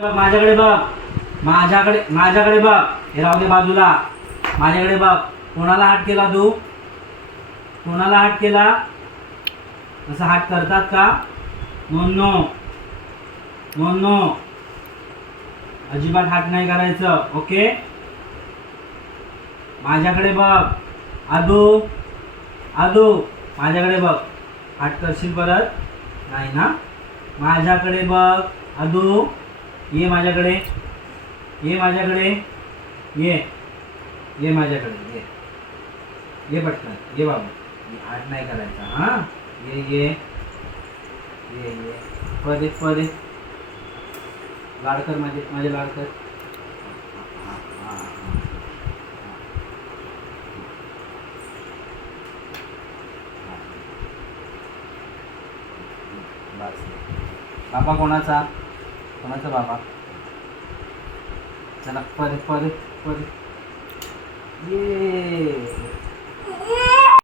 माझ्याकडे बघ, माझ्याकडे बघ. हे राहू दे बाजूला. माझ्याकडे बघ. कोणाला हात केला तू? कोणाला हात केला? असं हात करतात का? नो नो नो, अजिबात हात नाही करायचं. ओके. माझ्याकडे बघ. आदू माझ्याकडे बघ. हात करशील परत? नाही ना. माझ्याकडे बघ. आदू ये माझ्याकडे. ये माझ्याकडे. ये माझ्याकडे. ये पटकन. ये बाबू. हात नाही करायचा. हां, ये पदे लाडकर माझे लाडकर. बाबा कोणाचा बाबा? चला परे ये